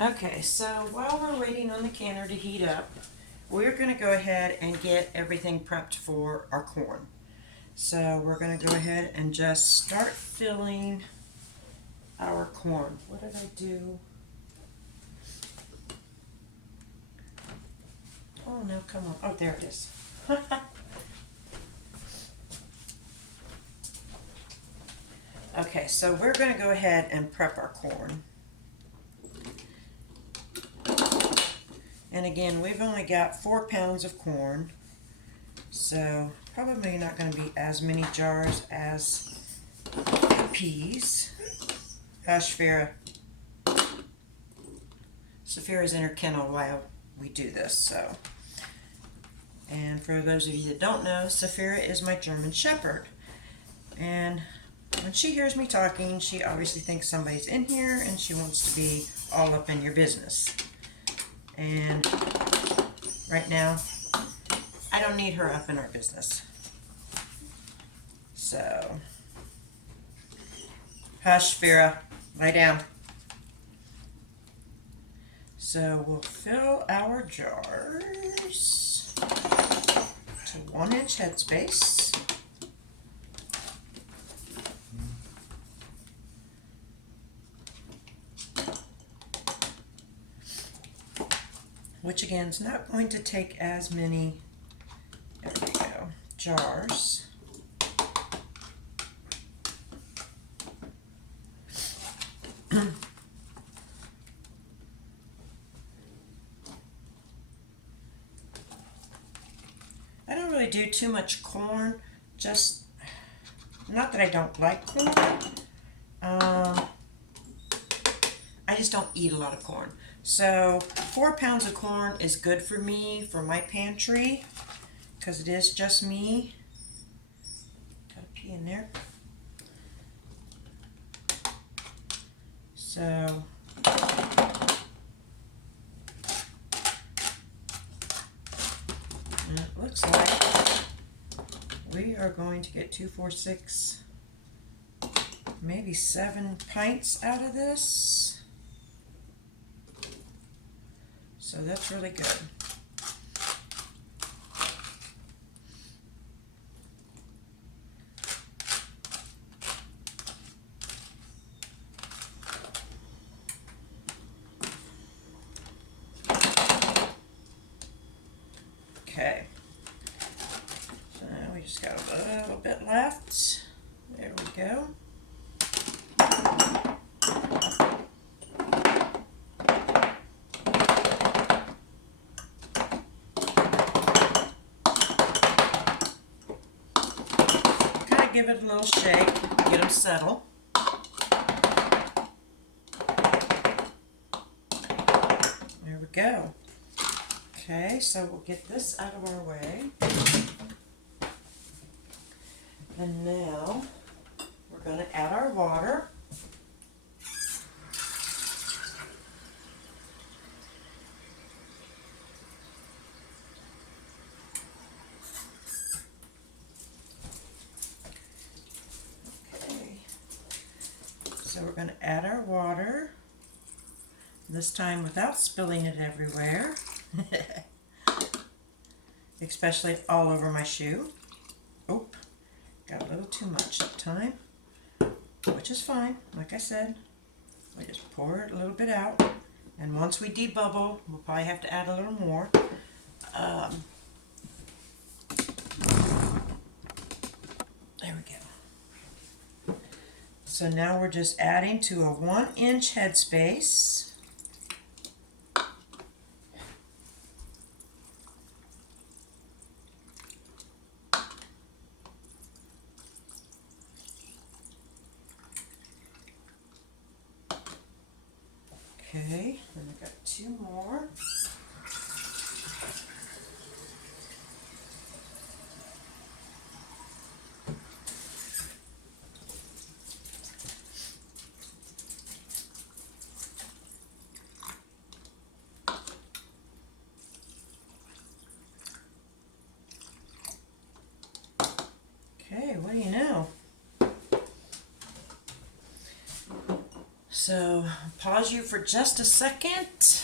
Okay, so while we're waiting on the canner to heat up, we're going to go ahead and get everything prepped for our corn. So we're going to go ahead and just start filling our corn. What did I do? Oh no, come on. Oh, there it is. Okay, so we're going to go ahead and prep our corn. And again, we've only got 4 pounds of corn, so probably not going to be as many jars as peas. Hush, Vera. Saphira's in her kennel while we do this, so. And for those of you that don't know, Saphira is my German Shepherd. And when she hears me talking, she obviously thinks somebody's in here and she wants to be all up in your business. And right now, I don't need her up in our business. So, hush, Vera, lay down. So we'll fill our jars to 1-inch headspace. Which again is not going to take as many, there we go, jars. I don't really do too much corn, just, not that I don't like corn, I just don't eat a lot of corn. So 4 pounds of corn is good for me, for my pantry, because it is just me. Got a pea in there. So and it looks like we are going to get 2, 4, 6, maybe 7 pints out of this. So that's really good. Okay. So now we just got a little bit left. There we go. Give it a little shake, get them settled. There we go. Okay, so we'll get this out of our way. And now we're going to add our water. So we're going to add our water, this time without spilling it everywhere, especially all over my shoe. Oop, got a little too much that time, which is fine. Like I said, we just pour it a little bit out, and once we debubble, we'll probably have to add a little more. There we go. So now we're just adding to a 1-inch headspace. Okay, and I've got 2 more. Okay, what do you know? So pause you for just a second.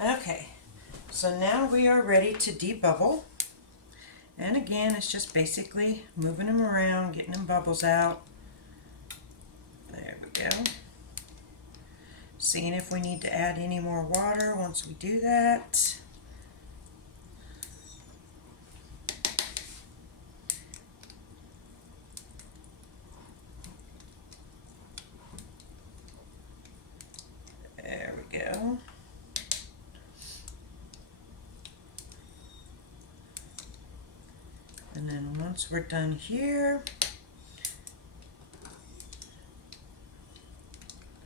Okay, so now we are ready to debubble. And again, it's just basically moving them around, getting them bubbles out. There we go. Seeing if we need to add any more water once we do that. There we go. And then once we're done here,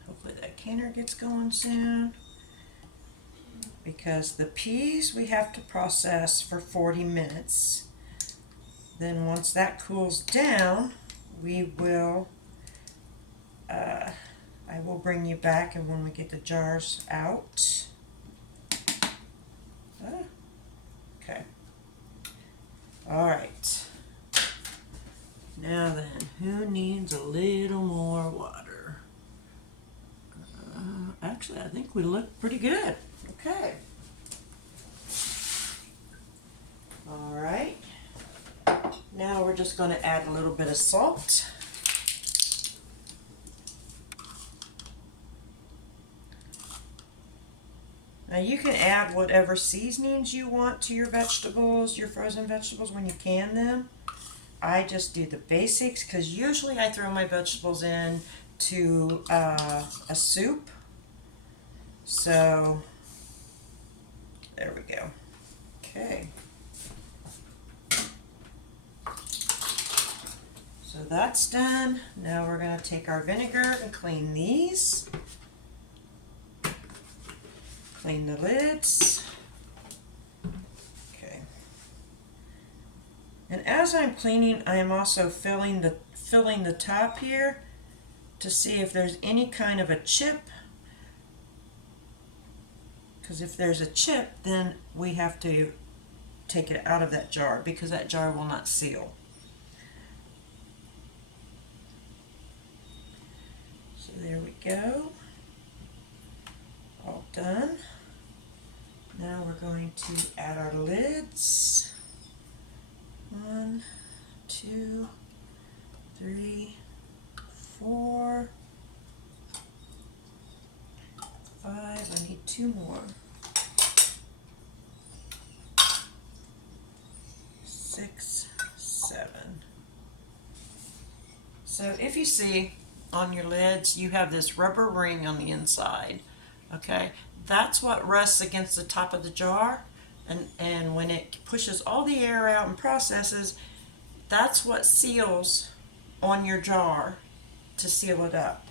hopefully that canner gets going soon, because the peas we have to process for 40 minutes. Then once that cools down, we will I will bring you back, and when we get the jars out. Okay. All right. Now then, who needs a little more water? Actually, I think we look pretty good. Okay. All right. Now we're just going to add a little bit of salt. Now you can add whatever seasonings you want to your vegetables, your frozen vegetables, when you can them. I just do the basics because usually I throw my vegetables in to a soup. So there we go. Okay. So that's done. Now we're going to take our vinegar and clean these. Clean the lids. Okay. And as I'm cleaning, I am also filling the top here to see if there's any kind of a chip. Because if there's a chip, then we have to take it out of that jar, because that jar will not seal. So there we go. All done. Now we're going to add our lids. 1, 2, 3, 4, 5. I need 2 more. 6, 7. So if you see on your lids, you have this rubber ring on the inside. Okay, that's what rests against the top of the jar, and when it pushes all the air out and processes, that's what seals on your jar to seal it up.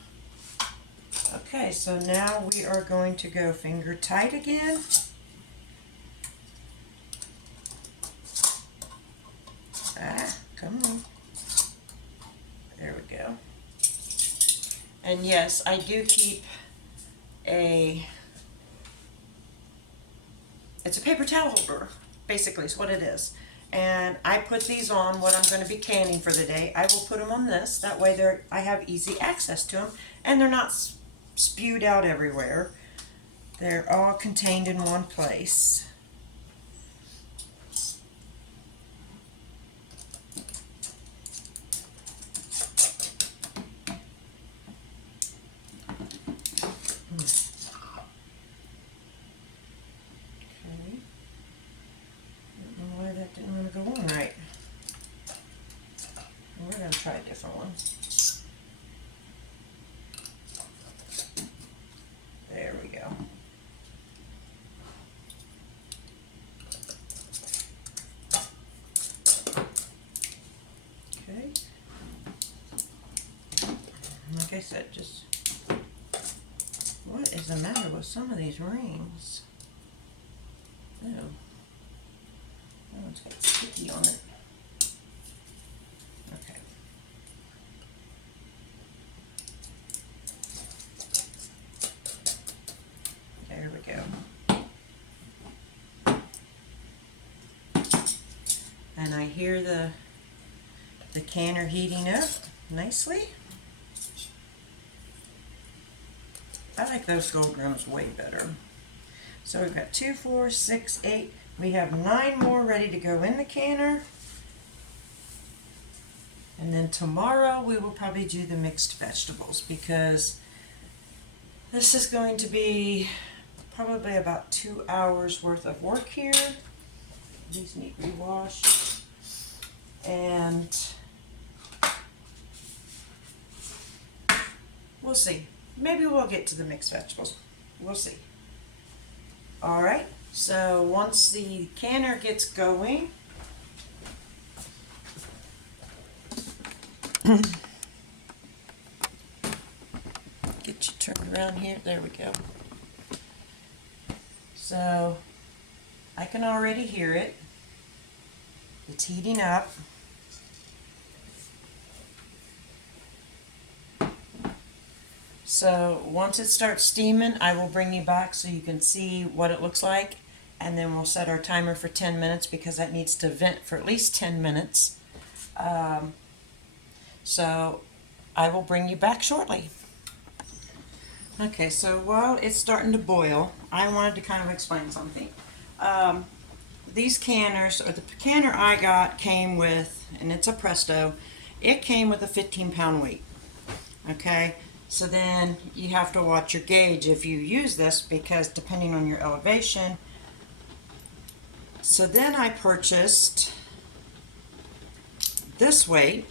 Okay, so now we are going to go finger tight again. Come on. There we go. And yes, I do keep it's a paper towel holder, basically is what it is. And I put these on what I'm going to be canning for the day. I will put them on this, that way I have easy access to them, and they're not spewed out everywhere. They're all contained in one place. Try a different one. There we go. Okay. Like I said, just what is the matter with some of these rings? Oh, that one's got sticky on it. Okay. There we go. And I hear the canner heating up nicely. I like those golden ones way better. So we've got 2, 4, 6, 8. We have 9 more ready to go in the canner. And then tomorrow we will probably do the mixed vegetables because this is going to be probably about 2 hours worth of work here. These need rewash. And we'll see. Maybe we'll get to the mixed vegetables. We'll see. Alright, so once the canner gets going, get you turned around here. There we go. So I can already hear it. It's heating up. So once it starts steaming, I will bring you back so you can see what it looks like, and then we'll set our timer for 10 minutes because that needs to vent for at least 10 minutes. So I will bring you back shortly. Okay, so while it's starting to boil, I wanted to kind of explain something. These canners, or the canner I got came with, and it's a Presto, it came with a 15-pound weight. Okay, so then you have to watch your gauge if you use this because depending on your elevation. So then I purchased this weight,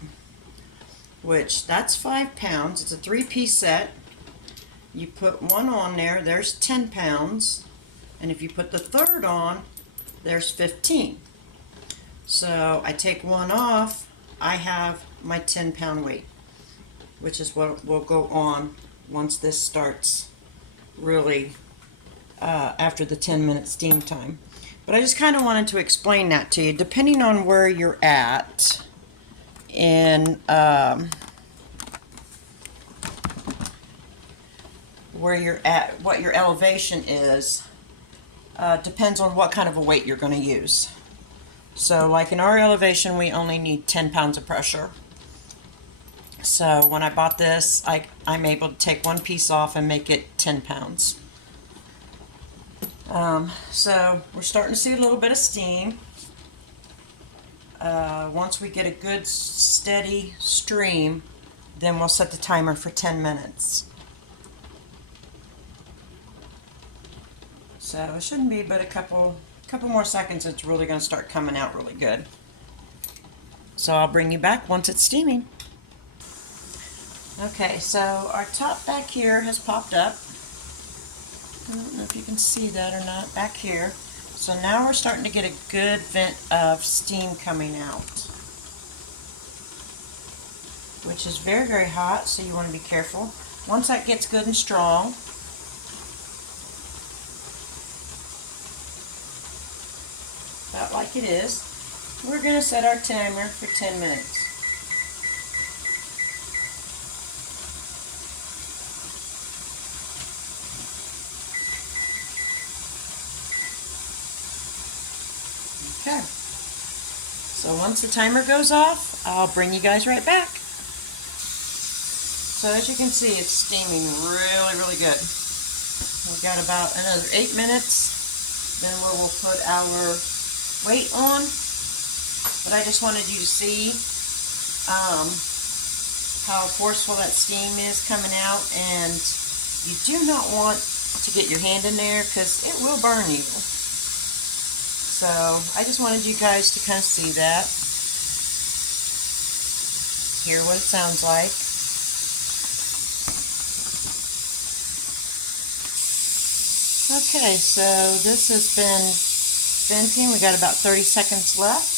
which that's 5 pounds. It's a 3-piece set. You put one on there, there's 10 pounds. And if you put the third on, there's 15. So I take one off, I have my 10-pound weight, which is what will go on once this starts really after the 10-minute steam time. But I just kind of wanted to explain that to you. Depending on where you're at in what your elevation is, depends on what kind of a weight you're going to use. So like in our elevation, we only need 10 pounds of pressure. So when I bought this, I'm able to take one piece off and make it 10 pounds. So we're starting to see a little bit of steam. Once we get a good steady stream, then we'll set the timer for 10 minutes. So it shouldn't be but a couple more seconds. It's really going to start coming out really good. So I'll bring you back once it's steaming. Okay, so our top back here has popped up. I don't know if you can see that or not back here. So now we're starting to get a good vent of steam coming out, which is very, very hot, so you want to be careful. Once that gets good and strong, about like it is, we're going to set our timer for 10 minutes. Okay, so once the timer goes off, I'll bring you guys right back. So as you can see, it's steaming really, really good. We've got about another 8 minutes, then we will put our weight on. But I just wanted you to see how forceful that steam is coming out, and you do not want to get your hand in there because it will burn you. So I just wanted you guys to kind of see that, hear what it sounds like. Okay, so this has been venting. We got about 30 seconds left.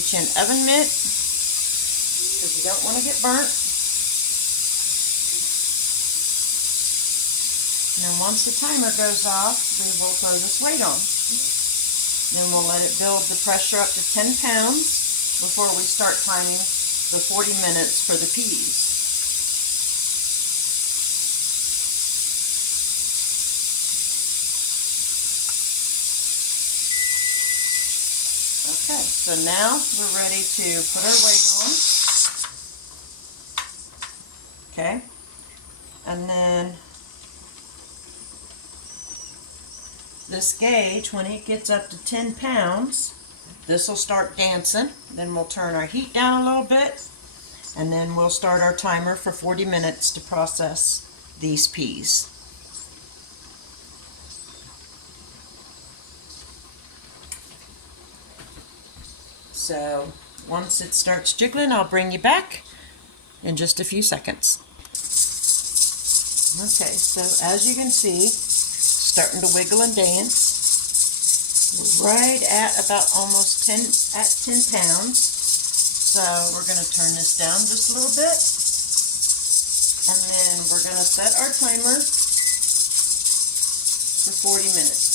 Get you an oven mitt because you don't want to get burnt. And then once the timer goes off, we will throw this weight on. Then we'll let it build the pressure up to 10 pounds before we start timing the 40 minutes for the peas. Okay, so now we're ready to put our weight on. Okay, and then This gauge, when it gets up to 10 pounds, this will start dancing. Then we'll turn our heat down a little bit, and then we'll start our timer for 40 minutes to process these peas. So once it starts jiggling, I'll bring you back in just a few seconds. Okay, so as you can see, starting to wiggle and dance. We're right at about almost 10 pounds. So we're going to turn this down just a little bit. And then we're going to set our timer for 40 minutes.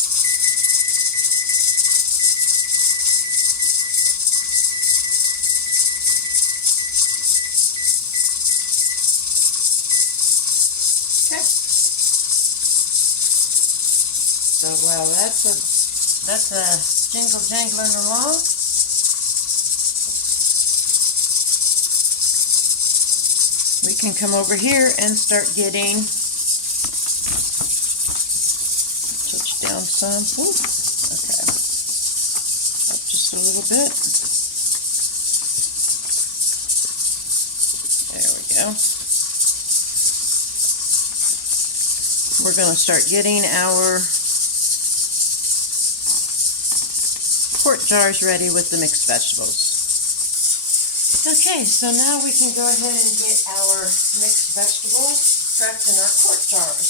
Okay. So while that's a jingle jangling along, we can come over here and start getting, touch down some, ooh, okay, up just a little bit, there we go. We're going to start getting our quart jars ready with the mixed vegetables. Okay, so now we can go ahead and get our mixed vegetables prepped in our quart jars.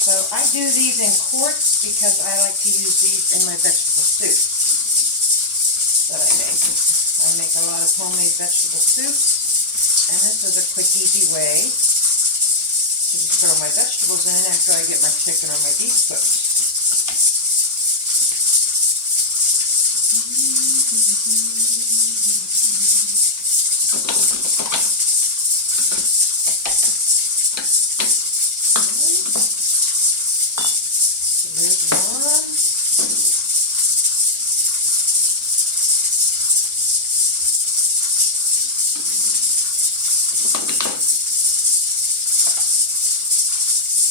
So I do these in quarts because I like to use these in my vegetable soup that I make. I make a lot of homemade vegetable soups, and this is a quick, easy way to just throw my vegetables in after I get my chicken or my beef cooked. There's one.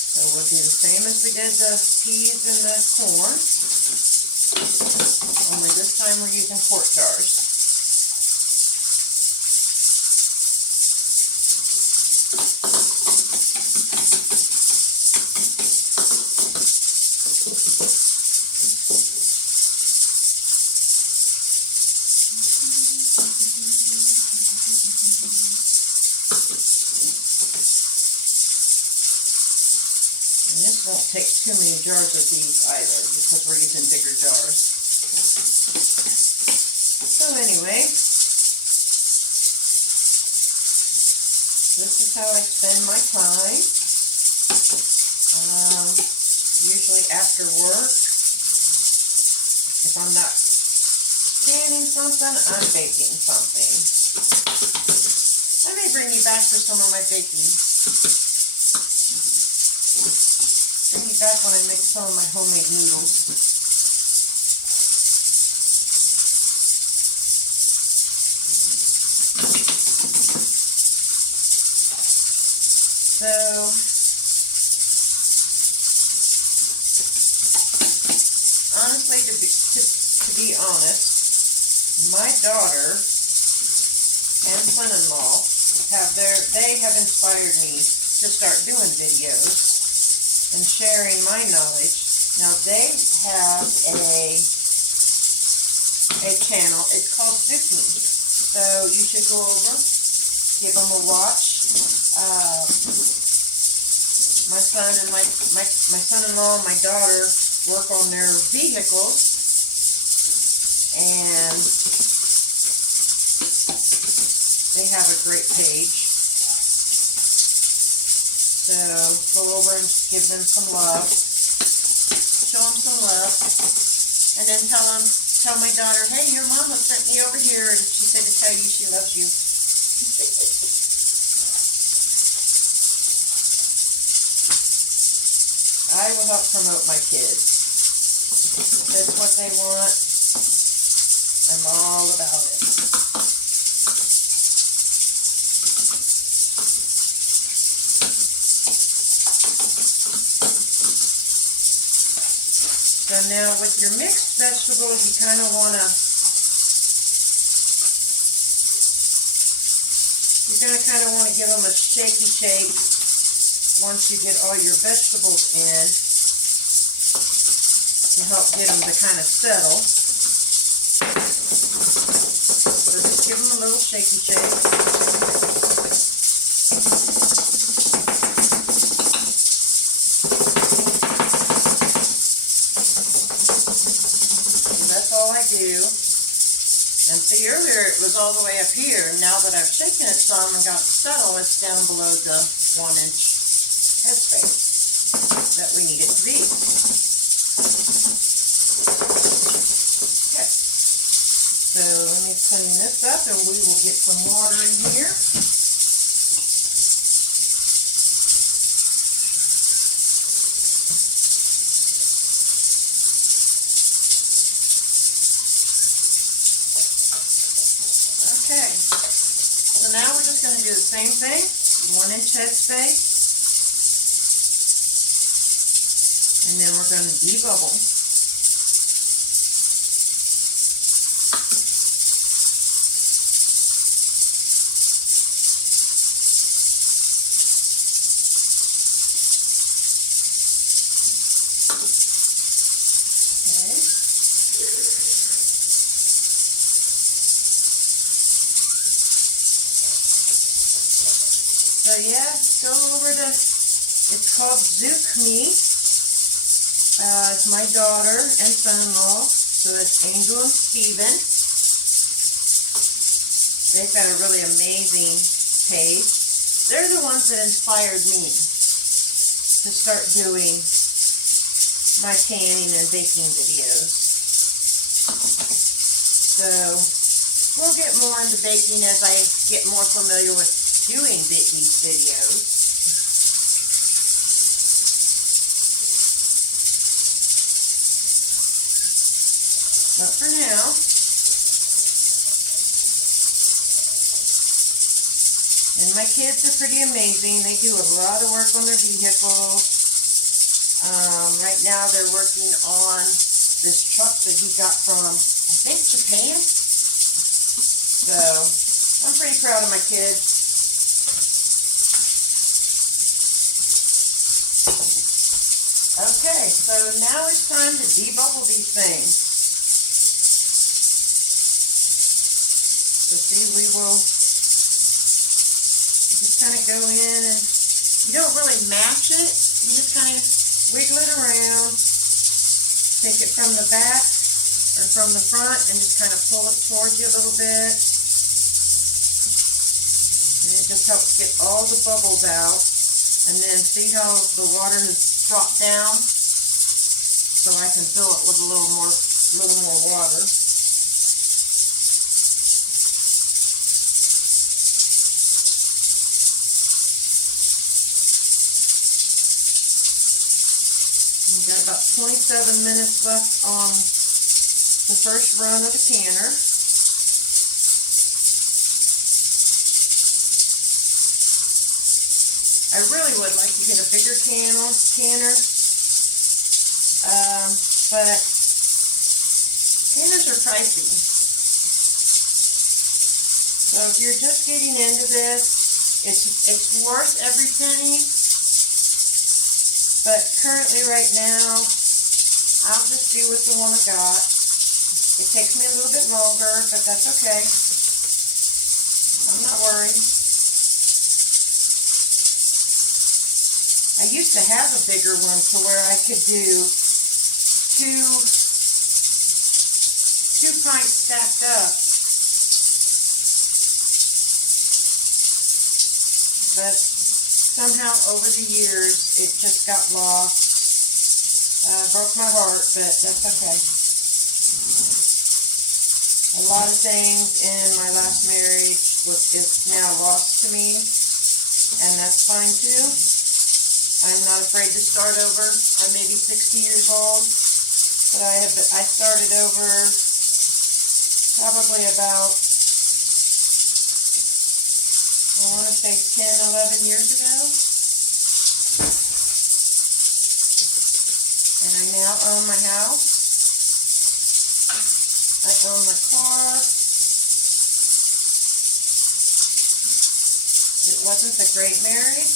So we'll do the same as we did the peas and the corn, only this time we're using quart jars. And this won't take too many jars of these either because we're using bigger jars. So anyway, this is how I spend my time. Usually after work, if I'm not canning something, I'm baking something. I may bring you back for some of my baking. Bring you back when I make some of my homemade noodles. So, honestly, to be honest, my daughter and son-in-law they have inspired me to start doing videos and sharing my knowledge. Now they have a channel. It's called Zucchini. So you should go over, give them a watch. My son and my son-in-law and my daughter work on their vehicles, and they have a great page. So go over and give them some love, show them some love, and then tell my daughter, hey, your mama sent me over here and she said to tell you she loves you. I will help promote my kids. If that's what they want, I'm all about it. So now with your mixed vegetables, you kind of want to, you're going to kind of want to give them a shaky shake once you get all your vegetables in to help get them to kind of settle. So just give them a little shaky shake. Do. And see, earlier it was all the way up here. Now that I've shaken it some and got it to settle, it's down below the 1-inch headspace that we need it to be. Okay, so let me clean this up and we will get some water in here. Okay, so now we're just going to do the same thing, 1-inch headspace, and then we're going to debubble. So yeah, go over to, it's called Zucchini. It's my daughter and son-in-law, so it's Angel and Steven. They've got a really amazing taste. They're the ones that inspired me to start doing my canning and baking videos. So we'll get more into baking as I get more familiar with doing these videos. But for now, and my kids are pretty amazing. They do a lot of work on their vehicles. Right now they're working on this truck that he got from, I think, Japan. So I'm pretty proud of my kids. Okay, so now it's time to debubble these things. So see, we will just kind of go in and you don't really mash it. You just kind of wiggle it around. Take it from the back or from the front and just kind of pull it towards you a little bit. And it just helps get all the bubbles out. And then see how the water has dropped down? So I can fill it with a little more water. We've got about 27 minutes left on the first run of the canner. I really would like to get a bigger canner, but canners are pricey. So if you're just getting into this, it's worth every penny. But currently right now, I'll just do with the one I got. It takes me a little bit longer, but that's okay. I'm not worried. I used to have a bigger one to where I could do two pints stacked up. But somehow over the years it just got lost. Broke my heart, but that's okay. A lot of things in my last marriage is now lost to me, and that's fine too. I'm not afraid to start over. I may be 60 years old, but I started over probably about, I want to say 10, 11 years ago. And I now now own my house. I own my car. It wasn't a great marriage.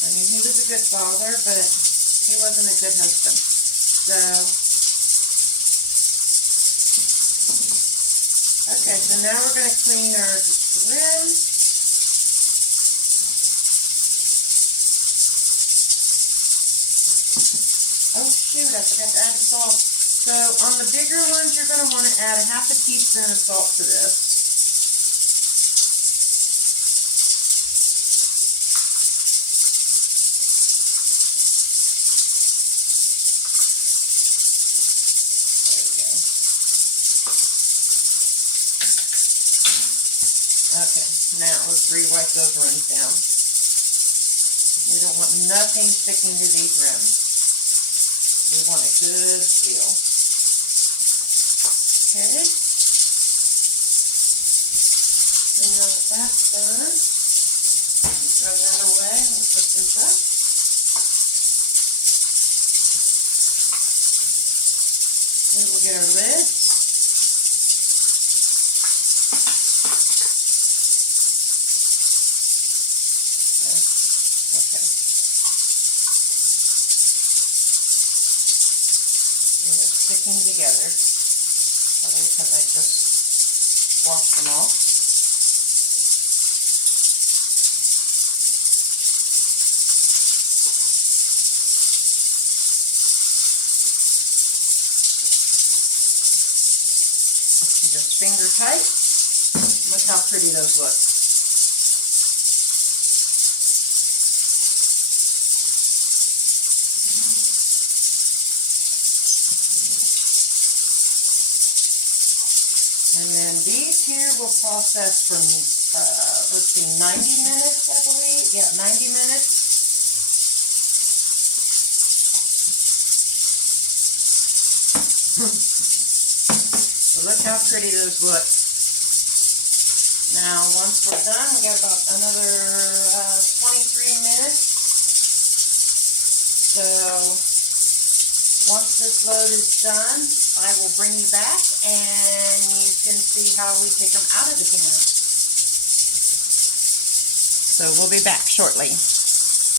I mean, he was a good father, but he wasn't a good husband. So, okay, so now we're going to clean our rims. Oh shoot, I forgot to add the salt. So on the bigger ones, you're going to want to add a half a teaspoon of salt to this. Okay, now let's re-wipe those rims down. We don't want nothing sticking to these rims. We want a good seal. Okay. So now that that's done, throw that away and we'll put this up. We will get our lids. Sticking together, probably because I just washed them off. Just finger tight. Look how pretty those look. And then these here will process from, let's see, 90 minutes, I believe. Yeah, 90 minutes. So look how pretty those look. Now, once we're done, we got about another 23 minutes. So, once this load is done, I will bring you back and you can see how we take them out of the can. So we'll be back shortly.